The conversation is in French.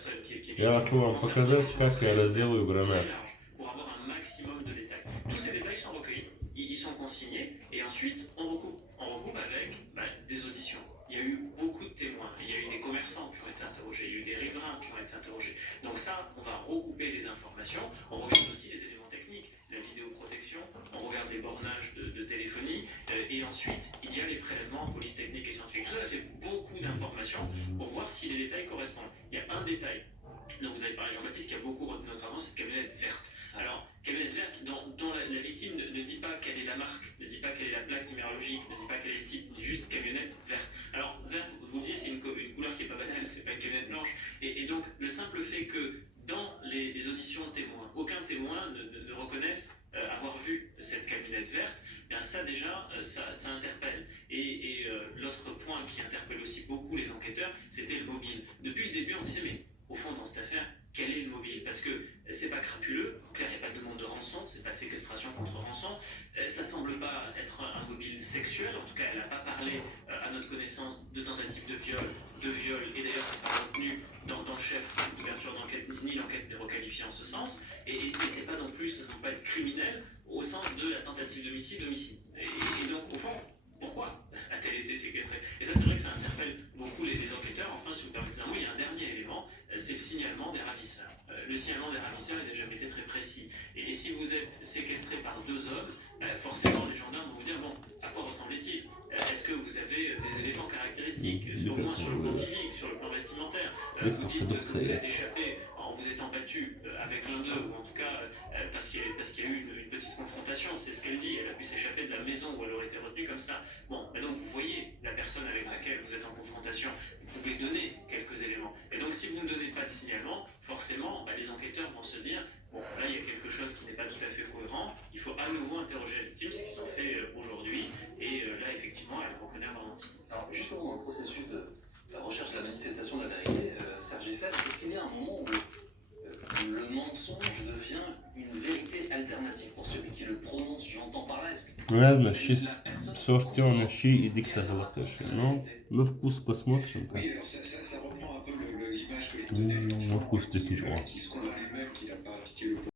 personne qui est Я victime, хочу on вам va faire показать, sur как я разделаю très гранат. large pour avoir un maximum de détails. Tous ces détails sont recueillis, ils sont consignés et ensuite on recoupe. On recoupe avec des auditions. Il y a eu beaucoup de témoins, il y a eu des commerçants qui ont été interrogés, il y a eu des riverains qui ont été interrogés. Donc ça, on va recouper les informations. On regarde aussi les éléments techniques, la vidéoprotection, on regarde les bornages de téléphonie et ensuite il y a les prélèvements en police technique et scientifique. Tout ça fait beaucoup d'informations pour voir si les détails correspondent. Il y a un détail dont vous avez parlé, Jean-Baptiste, qui a beaucoup retenu notre attention, c'est cette camionnette verte. Alors, camionnette verte dont la victime ne dit pas quelle est la marque, ne dit pas quelle est la plaque numérologique, ne dit pas quel est le type, dit juste camionnette verte. Alors, vert, vous disiez, c'est une couleur qui n'est pas banale, c'est pas une camionnette blanche. Et donc, le simple fait que dans les auditions de témoins, aucun témoin ne reconnaisse avoir vu cette camionnette verte, bien ça déjà, ça interpelle. Et l'autre point qui interpelle aussi beaucoup les enquêteurs, c'était le mobile. Depuis le début, on se disait, mais au fond, dans cette affaire, quel est le mobile? Parce que c'est pas crapuleux, en clair, il n'y a pas de demande de rançon, c'est pas séquestration contre rançon, ça semble pas être un mobile sexuel, en tout cas, elle n'a pas parlé, à notre connaissance, de tentative de viol, et d'ailleurs, c'est pas contenu dans le chef d'ouverture d'enquête, ni l'enquête n'est requalifiée en ce sens, et c'est pas non plus, ça ne semble pas être criminel au sens de la tentative d'homicide. Et donc, au fond, pourquoi a-t-elle été séquestrée? Et ça, c'est vrai que ça interpelle beaucoup les enquêteurs. Enfin, si vous permettez un mot, il y a un dernier élément, c'est le signalement des ravisseurs. Le signalement des ravisseurs, il n'a jamais été très précis. Et si vous êtes séquestré par deux hommes, forcément, les gendarmes vont vous dire, bon, à quoi ressemblait-il? Est-ce que vous avez des éléments caractéristiques, au moins sur le plan physique, sur le plan vestimentaire? Vous dites que vous êtes échappé en vous étant battu avec l'un d'eux, ou en tout cas parce qu'il y a eu une petite confrontation, c'est ce qu'elle dit, elle a pu s'échapper de la maison où elle aurait été retenue comme ça. Bon, et donc vous voyez la personne avec laquelle vous êtes en confrontation, vous pouvez donner quelques éléments. Et donc si vous ne donnez pas de signalement, forcément, les enquêteurs vont se dire, bon, là il y a quelque chose qui n'est pas tout à fait cohérent, il faut à nouveau interroger la victime, ce qu'ils ont fait aujourd'hui, et là effectivement, elle reconnaît avoir menti. Alors justement, dans le processus de la recherche de la manifestation de la vérité, Serge Effès, est-ce qu'il y a un moment où le mensonge devient une vérité alternative pour celui qui le prononce? J'entends par là, est-ce que Наверное, la personne сортированная щи и qui a диксагалакаши. la Но vérité? на вкус посмотрим. Oui, alors ça reprend un peu l'image que je donnais l'autre На fois, вкус такие qui se convainc lui-même qu'il n'a pas piqué le